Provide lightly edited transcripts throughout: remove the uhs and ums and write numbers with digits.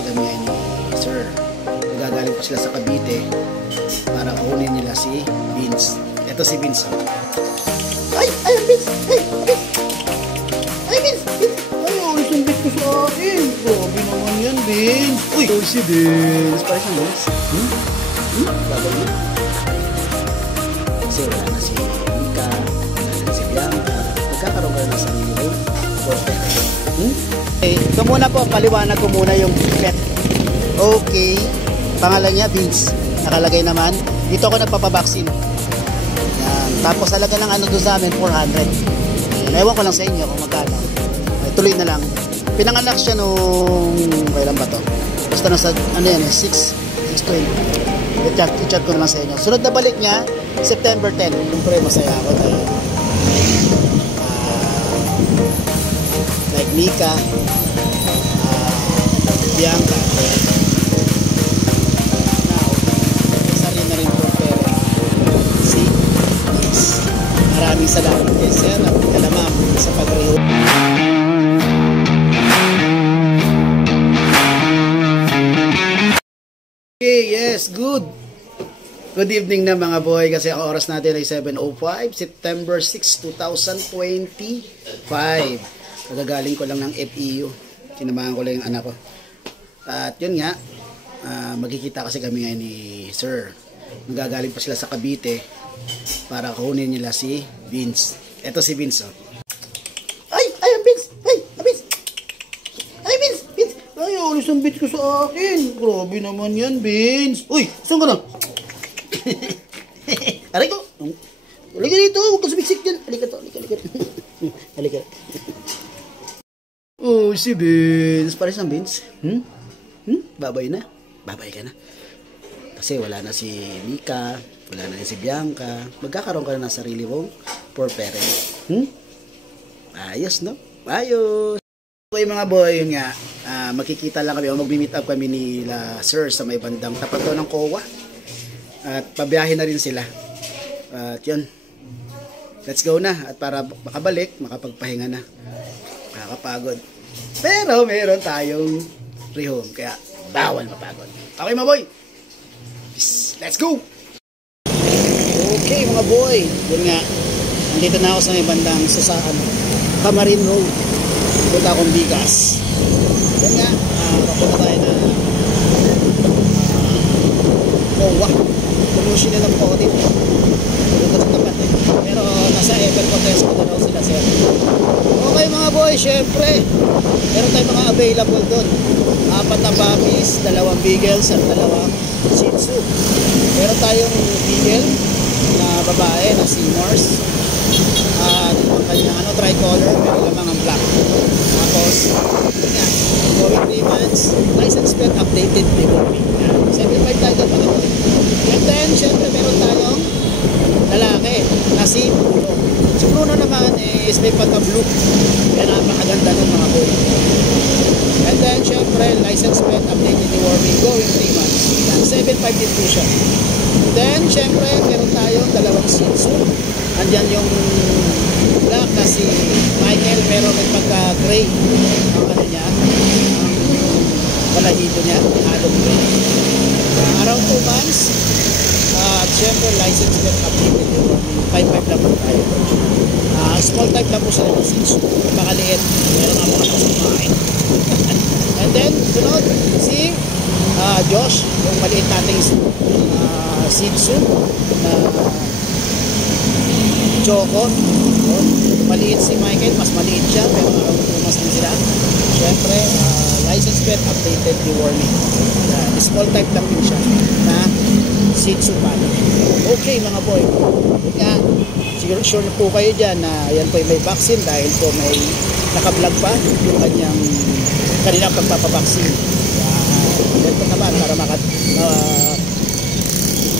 kasi kami ngayon ni Sir. Gagaling po sila sa Cavite para kunin nila si Vince. Ito si Vince. Ay, Vince! Ay, Vince! Ay, Vince! Ay, ulit yung bit ko sa akin. Grabe naman yan, Vince. Uy, si Vince. Parang siyang Vince. Babay mo. Kasi wala na si Mika, wala na si Bianca. Magkakaroon ka na sa sarili mo. Okay, ito muna po, paliwanag ko muna yung pet. Okay, pangalan niya Vince. Nakalagay naman. Dito ako nagpapabaksin. Yan. Tapos halaga ng ano doon sa amin, 400. Ewan ko lang sa inyo kung magkano. Tuloy na lang. Pinanganak siya nung, kailan ba to? Basta nasa, ano yan, 6:20. I-chat ko na lang sa inyo. Sunod na balik niya, September 10. Siyempre, masaya ako dahil like Mika, Bianca, now, isa rin na rin po pero si Vince. Maraming salamat kay Sir at kalamam sa pag-reho. Okay, yes, good evening na mga boy kasi ang oras natin ay 7:05, September 6, 2025. Nagagaling ko lang ng FEU. Sinamahan ko lang yung anak ko. At yun nga, magkikita kasi kami ngayon ni Sir. Nagagaling pa sila sa Cavite para kunin nila si Vince. Ito si Vince. Oh. Ay, Vince! Vince! Ay, Vince! Vince! Ay, ulis ang bit ko sa akin. Grabe naman yan, Vince. Uy, saan ka na? Aray ko! Halika dito, huwag ka sumiksik dyan. Halika. Halika. Oh, si Vince. Pares ang Vince. Babay na. Babay ka na. Kasi wala na si Mika, wala na si Bianca. Magkakaroon ka na ng sarili mong poor parent. Ayos, no? Ayos. Okay mga boy, yun nga. Makikita lang kami o mag-meet up kami nila Sir sa may bandang tapat ng Kowa. At pabiyahe na rin sila. At yun. Let's go na. At para makabalik, makapagpahinga na. Nakakapagod. Pero meron tayong rehome. Kaya bawal mapagod. Okay mga boy. Peace. Let's go. Okay mga boy. Yun nga. Nandito na ako sa may bandang sa Camarin Road. Punta akong bigas. Yun nga. Papunta tayo na Kowa. Promotion na lang po dito. Punta sa tapat eh. Pero nasa Ever Contest ko na daw sila sir. Okay mga boy, syempre meron tayong mga available doon. 4 na puppies, 2 beagles at 2 shih tzu. Meron tayong beagle na babae na Seymours at ang kanyang tricolor, meron lamang ang black. Tapos yan, going 3 months, license plate updated deworming. 75 tayo doon mga boy. And then syempre meron tayong lalaki na si Bruno. Si Bruno naman is may pagka-blue. Kaya napakaganda ng mga boy. And then, syempre, license plate, updated deworming, going 3 months. Yan, 7.5 din po siya. And then, syempre, meron tayong 2 shih tzu. Andyan yung black na si Michael, pero may pagka-gray ang ano niya, ang balahido niya, halong gray. Around 2 months, at syempre, license plate, updated deworming. 5.5 lang po tayo. Small type lang po sila ng shih tzu. Pakaliit. Meron nga mga kumain. And then, sunod, si Josh, yung maliit nating shih tzu na Choco. Maliit si Michael, mas maliit siya, pero mas din sila. Siyempre, license plate, updated deworming. Small type lang din siya na shih tzu pala. Okay mga boy. Yan. Siguro sure na po kayo dyan na yan po may vaccine dahil po may naka-vlog pa yung kanilang pagpapabaksin. Yan po naman para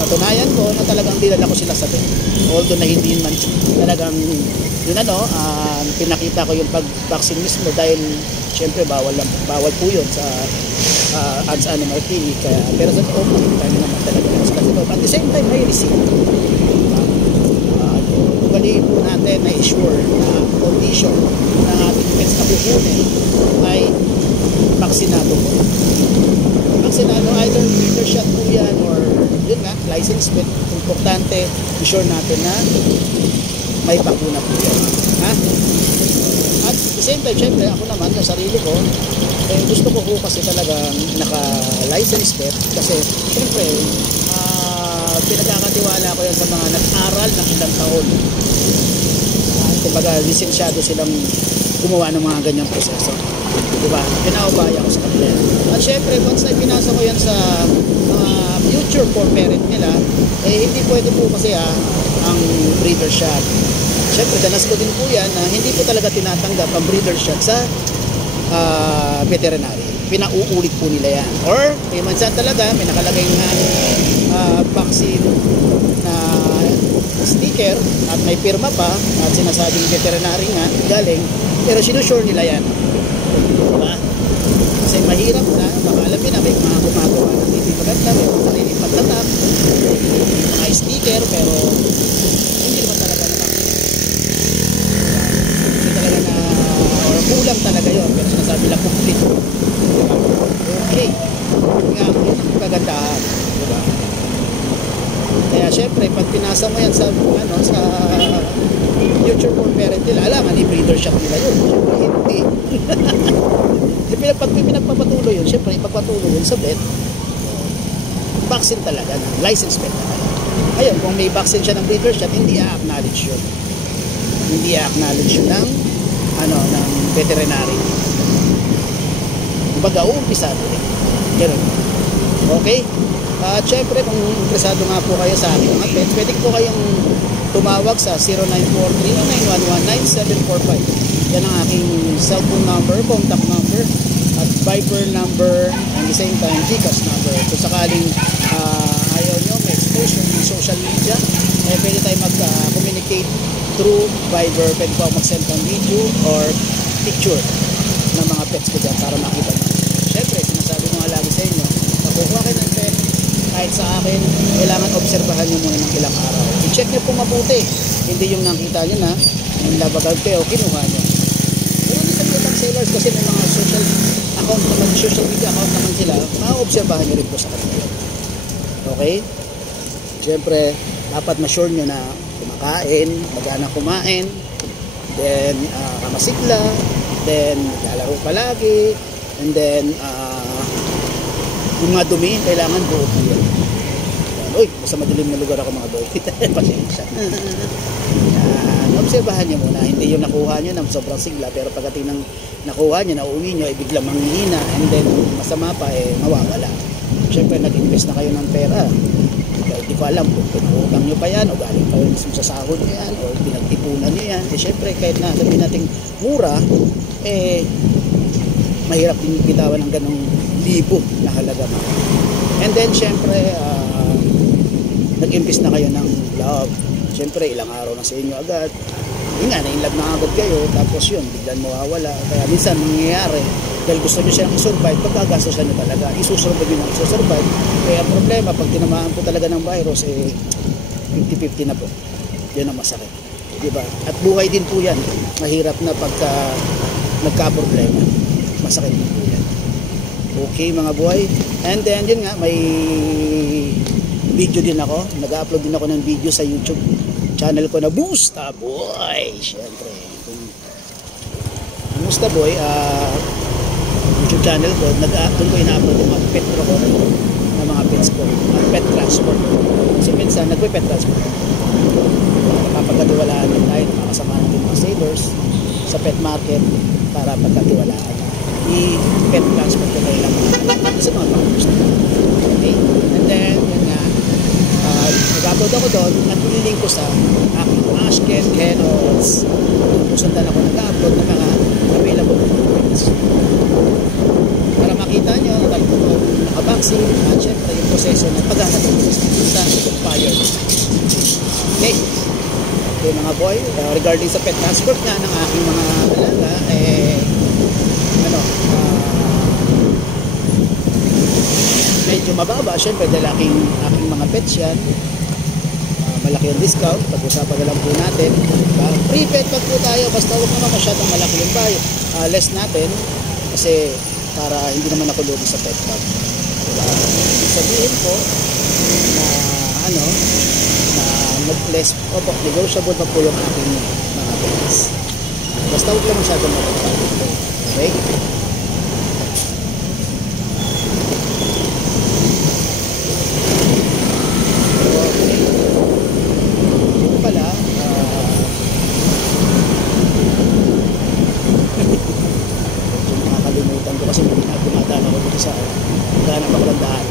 patunayan ko na talagang dinala ko sila sa atin. Although na hindi man talagang yun pinakita ko yung pag-vaccine mismo dahil syempre bawal po yun sa ADS Animal Clinic. Pero sa loob, tayo naman talaga sila sa loob. At the same time, may receipt. Ugaliin po natin na issure na condition ng ating pets na kukunin ay vaksinado po. kasi na ano, either breeder shot po yan or yun nga, license pet. Importante, be sure natin na may bakuna po yan. Ha? At at the same time, syempre, ako naman, sa sarili ko, gusto ko po kasi talagang naka-license pet kasi syempre, pinagkakatiwala ko yan sa mga nag-aral ng ilang taon. Kumbaga, lisensyado silang gumawa ng mga ganyang proseso. Diba? Pinaubaya ko sa kanila. At syempre, once na pinasa ko yan sa future for parent nila, hindi pwede po kasi ang breeder shot. Syempre, danas ko din po yan na hindi po talaga tinatanggap ang breeder shot sa veterinary. Pinauulit po nila yan. Or, may mansan talaga, may nakalagay nga vaccine na sticker at may pirma pa at sinasabing veterinary nga galing, pero sinusure nila yan. Diba? Kasi mahirap na, baka alam nyo na may mga gumagawa ng hindi maganda, may mga sarili pagtatak, mga sticker, pero hindi naman talaga na hindi talaga na or kulang talaga yun, pero sinasabi lang complete. Diba? Okay, nga, kagandahan. Diba? Kaya syempre, pag pinasa mo yan sa future for parent nila, alangan i-breeder shot nila yun. Syempre, hindi. Pag pinagpapatuloy yun, syempre, ipagpatuloy yun sa vet, vaccine talaga, license vet talaga. Ayun, kung may vaccine siya ng breeder shot, hindi i-acknowledge yun. Hindi i-acknowledge yun ng veterinary. Kumbaga, uumpisado rin. Ganun. Okay? At syempre, kung interesado nga po kayo sa akin mga pets, pwede po kayong tumawag sa 0943-919-745. Yan ang aking cellphone number, contact number, at Viber number, and the same time, GCash number. Kung sakaling ayaw nyo, may exposure ng social media, pwede tayo mag-communicate through Viber. Pwede po mag-send ng video or picture ng mga pets ko dyan para makita nyo. Syempre, sinasabi ko nga lagi sa inyo, nakukuha kayo ng pet, kahit sa akin, kailangan obserbahan nyo muna ng ilang araw. I-check nyo po mabuti. Hindi yung nakita nyo na, yung labagal kayo, kinuha nyo. Pero hindi sa mga sellers kasi may mga social media account naman sila, ma-obserbahan nyo rin po sa kanila. Okay? Siyempre, dapat ma-sure nyo na kumakain, magana kumain, then kamasigla, then lalaro palagi, and then yung mga dumi, kailangan buo po yan. Uy, basta madilim na lugar ako mga boy. Pasensya. Obserbahan nyo muna. Hindi yung nakuha nyo ng sobrang sigla, pero pagdating ng nakuha nyo, nauwi nyo, biglang manghihina, and then masama pa, mawawala. Siyempre, nag-invest na kayo ng pera. Hindi ko alam kung pinutang nyo pa yan, o galing pa yun sa sahod nyo yan, o pinag-ipunan nyo yan. Siyempre, kahit na sabihin natin mura, mahirap din bitawan ng ganong libo na halaga mo. And then syempre nag-imbis na kayo ng love. Syempre ilang araw na sa inyo agad. Yun nga, na-inlove na agad kayo, tapos yun, biglang mawawala. Kaya minsan nangyayari, dahil gusto nyo siyang i-survive, pagkagastos nyo talaga, isusurvive nyo na isusurvive. Kaya ang problema, pag tinamaan po talaga ng virus, 50-50 na po. Yun ang masakit. Diba? At buhay din po yan. Mahirap na pagka nagka-problema. Masakit din po yan. Okay mga buhay. And then yun nga, may video din ako. Nag-upload din ako ng video sa YouTube channel ko na Busta Boy. Siyempre. Busta Boy, YouTube channel ko, doon ko ina-upload yung mga pet ko na mga pets ko. At pet transport. Kasi minsan, nagpe-pet transport. Napapagkatiwalaan din tayo, makasama natin mga sailors sa pet market para pagkatiwalaan. I-pet transport ko kayo lang sa mga partners na. Okay? And then, yun nga, nag-upload ako doon at nililink ko sa aking Ashken Kennels. Pusundan ako nag-upload ng mga available products. Para makita nyo na talagang naka-vaccine at syempre yung proseso ng paghahatid sa expired. Okay? Okay mga boy, regarding sa pet transport nga ng aking mga alaga, medyo mababa syempre dahil aking mga pets yan, malaki yung discount, pag-usapan na lang po natin, free pet pag po tayo, basta huwag naman masyadong malaki yung less natin kasi para hindi naman ako lugi sa pet pag, diba? sabihin ko na ano, na mag-less o negotiable pa po yung aking mga price. Basta huwag lang masyadong matapag. Okay? Pala nakakalimutan ko kasi dumadaan ako dito sa daan ng Bakulandaan.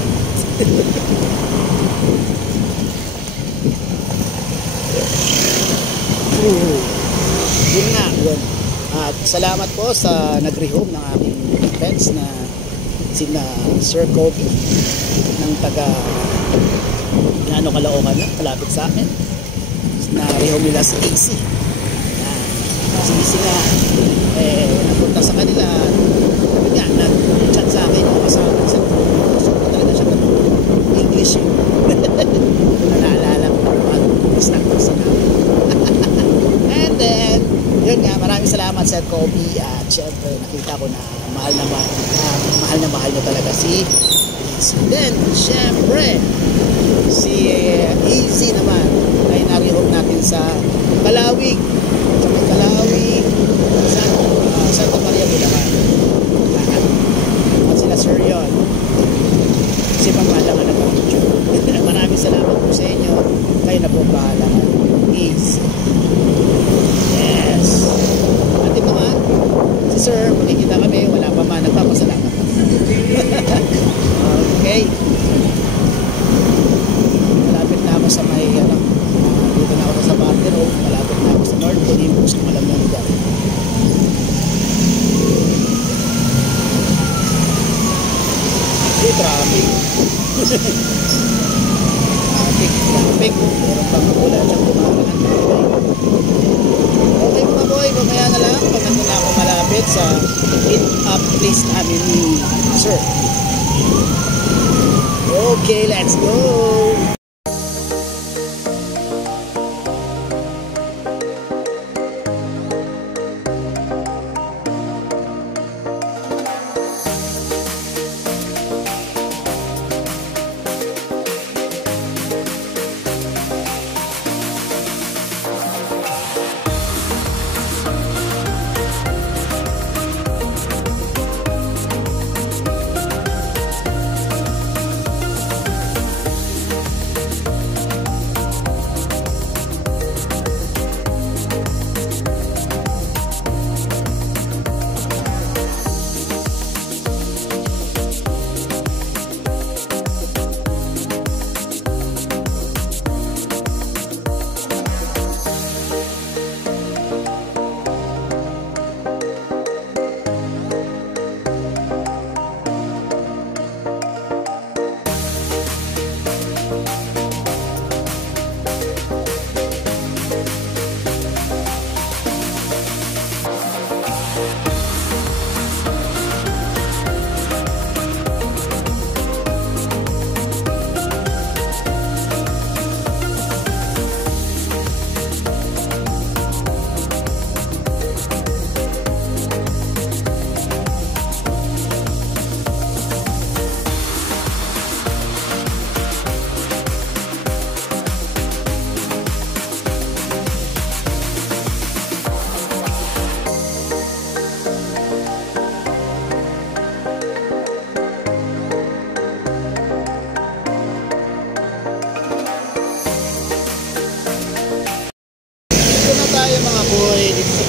Yun nga, yun. At salamat po sa nag-rehome ng aking friends na sina Sir Kobe ng taga Caloocan na, malapit sa akin, na rehome nila si AC. Si AC nga napunta sa kanila, nga nag-chat sa akin yung kasama sa gusto ko talaga siya English yun. Kung naalala ko ang instructor sa namin. And then yun nga, maraming salamat Sir Kobe, at syempre nakita ko na mahal na talaga si AC. Then syempre si Easy naman ay narehome natin sa Kalawig, sa Santa Maria Bulacan. At sila Sir yun, si Pamala nga nag-video. Maraming salamat po sa inyo, kayo na po bahala. Easy. Yes. At ito nga, si Sir, makikita kami, wala pa man, nagpapasalamat. Okay. Malapit na ako sa may, dito na ako sa Party Road, malapit na ako sa North Olympus, kung alam nyo lugar. Traffic. Meron pang magulat siyang tumatangan. Okay mga boy, mamaya na lang pag nandun na ako malapit sa Hit Up Place namin ni Sir. Okay, let's go!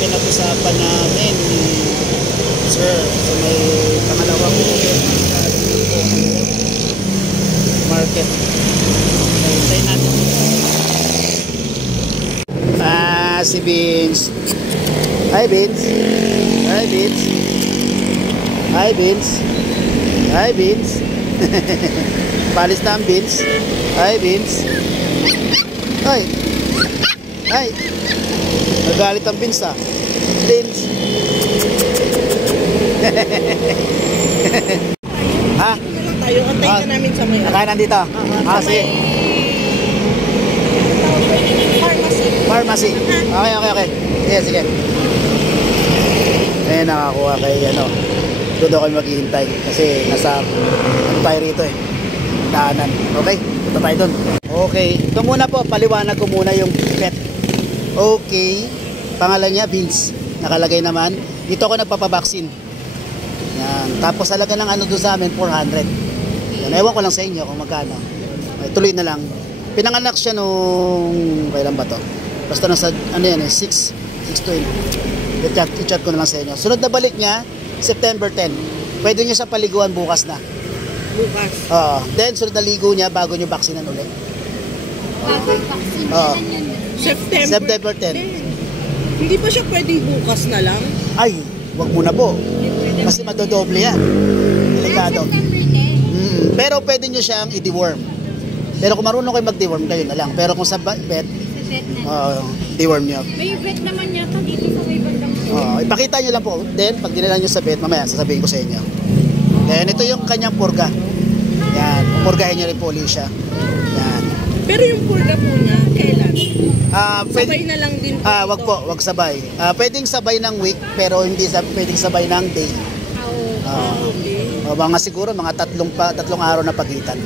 Pinag-usapan namin ni Sir sa may pangalawang market. Hintayin natin. Si Vince. Hi Vince. Hi Vince. Hi Vince. Hi Vince. Palis na ang Vince. Hi Vince. Hi. Hi. Nagalit ang Vince ah. Vince. Ha? Tayo, antay ka namin sa may... Nakain nandito? Sige. Pharmacy. Okay. Sige. Eh, nakakuha kay ano. Doon ako maghihintay kasi nasa ano tayo rito eh. daanan. Okay, punta tayo doon. Okay, ito muna po, paliwanag ko muna yung pet. Okay, pangalan niya Vince. Nakalagay naman. Dito ako nagpapabaksin. Yan. Tapos halaga ng ano doon sa amin, 400. Yan. Ewan ko lang sa inyo kung magkano. Ay, tuloy na lang. Pinanganak siya nung, kailan ba to? Basta nasa, ano yan eh, 6/20. I-chat ko na lang sa inyo. Sunod na balik niya, September 10. Pwede niyo sa paliguan bukas na. Bukas. Oo. Then, sunod na ligo niya bago niyo vaksinan ulit. Oo. September 10. Hindi pa siya pwedeng bukas na lang? Ay, wag muna po. Kasi madodoble yan. Delikado. Pero pwede nyo siyang i-deworm. Pero kung marunong kayo mag-deworm, kayo na lang. Pero kung sa vet, deworm nyo. May vet naman yata dito sa may bandang. Ipakita nyo lang po. Then, pag dinala nyo sa vet, mamaya sasabihin ko sa inyo. Then, ito yung kanyang purga. Yan. Pupurgahin nyo rin po ulit siya. Yan. Pero yung purga po niya, kailan? Pwede, Sabay na lang din po wag po, wag sabay. Pwedeng sabay ng week, pero hindi pwedeng sabay ng day. Mga siguro, mga tatlong araw na pagitan.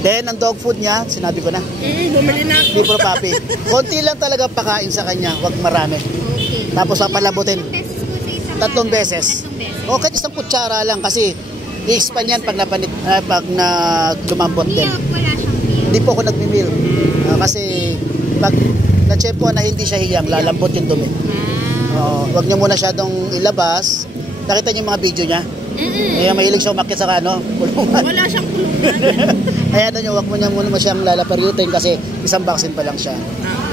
Then, ang dog food niya, sinabi ko na. Bumili na ako. Bipro papi. Konti lang talaga pakain sa kanya, wag marami. Okay. Tapos papalabutin. Tatlong beses 3 beses. po sa isang beses. O kahit isang kutsara lang kasi i-expand yan pag lumambot din. Milk, wala siyang milk. Hindi po ako nagmi-milk. Kasi pag na-check na hindi siya hiyang, lalambot yung dumi. Wag niyo muna siyadong ilabas. Nakita niyo yung mga video niya? Kaya mahilig siya umakyat sa kulungan. Wala siyang kulungan. Kaya nyo, wag mo niya muna siyang lalaparyutin kasi isang vaccine pa lang siya.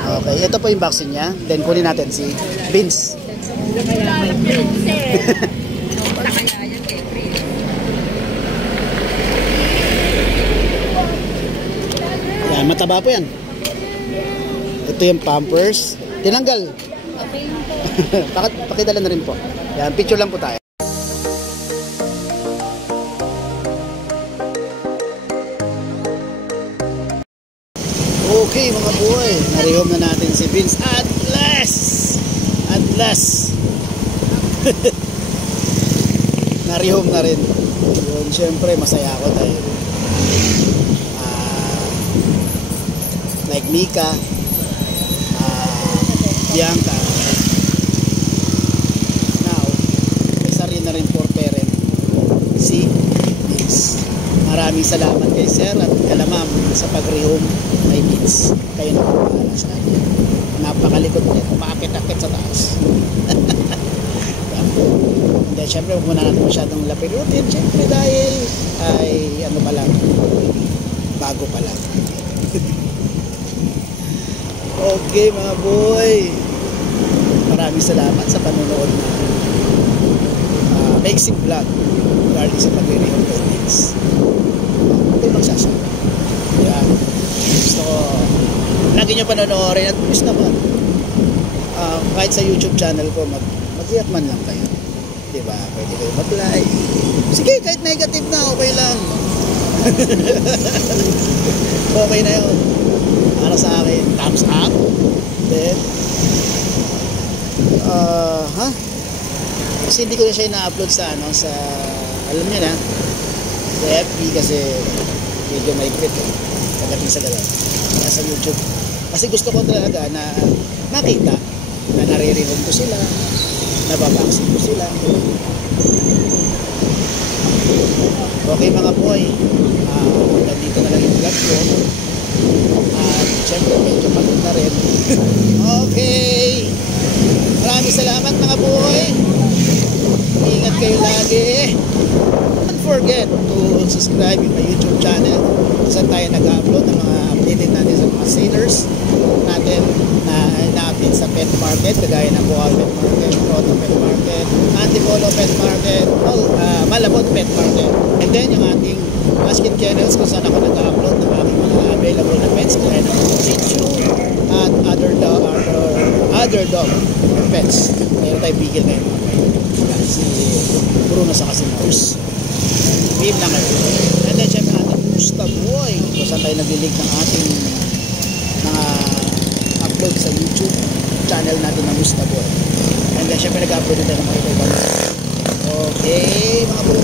Okay, ito po yung vaccine niya. Then kunin natin si Vince. Yan, mataba po yan. Ito yung Pampers. Tinanggal. Okay lang po. Pakidala na rin po. Yan, picture lang po tayo. Okay mga boy, narihom na natin si Vince at last narihom na rin yun. Syempre masaya ako dahil like Mika, Bianca, now isa rin na rin for parent si Vince. Maraming salamat kay Sir at kalamam sa pagrehome kay Vince. Kayo na pagpahala sa kanya. Napakalikot niya. Umaakit-akit sa taas. Hindi, syempre huwag muna natin masyadong lapirutin. Syempre dahil ay ano pa lang, bago pa lang. Okay mga boy. Maraming salamat sa panonood na mixing vlog regarding sa pagrehome kay Vince. Ito magsasabi. Yan. Gusto ko lagi nyo panonoodin at gusto naman kahit sa YouTube channel ko mag-react man lang kayo, diba? Pwede kayo mag-like, sige kahit negative na okay lang. Okay na yun para sa akin. Thumbs up. Then kasi hindi ko na siya na-upload sa sa alam niyo na sa FB kasi medyo maigpit pagdating sa galaw. Kaya sa YouTube kasi gusto ko talaga na makita na naririnig ko sila, nababaksin ko sila. Okay mga boy, nandito na lang yung vlog ko at syempre medyo pagod na rin. Okay, maraming salamat mga boy, ingat kayo lagi. Don't forget to subscribe in my YouTube channel kung saan tayo nag-upload ng mga updated natin sa mga sellers natin na update sa pet market, kagaya ng Boa Pet Market, Proto Pet Market, Antipolo Pet Market, Malabon Pet Market, and then yung ating Askin Kennels kung saan ako nag-upload ng aking mga available na pets kagaya ng Shih Tzu at other dog pets. Mayroon tayo bigil ngayon mga pet. Si Bruno sa kasi Mouse. Bim lang kayo. And then syempre ating Musta Boy kung saan tayo nag-link ng ating mga upload sa YouTube channel natin ng Musta Boy. And then syempre nag-upload din tayo ng mga ibang. Okay mga bro,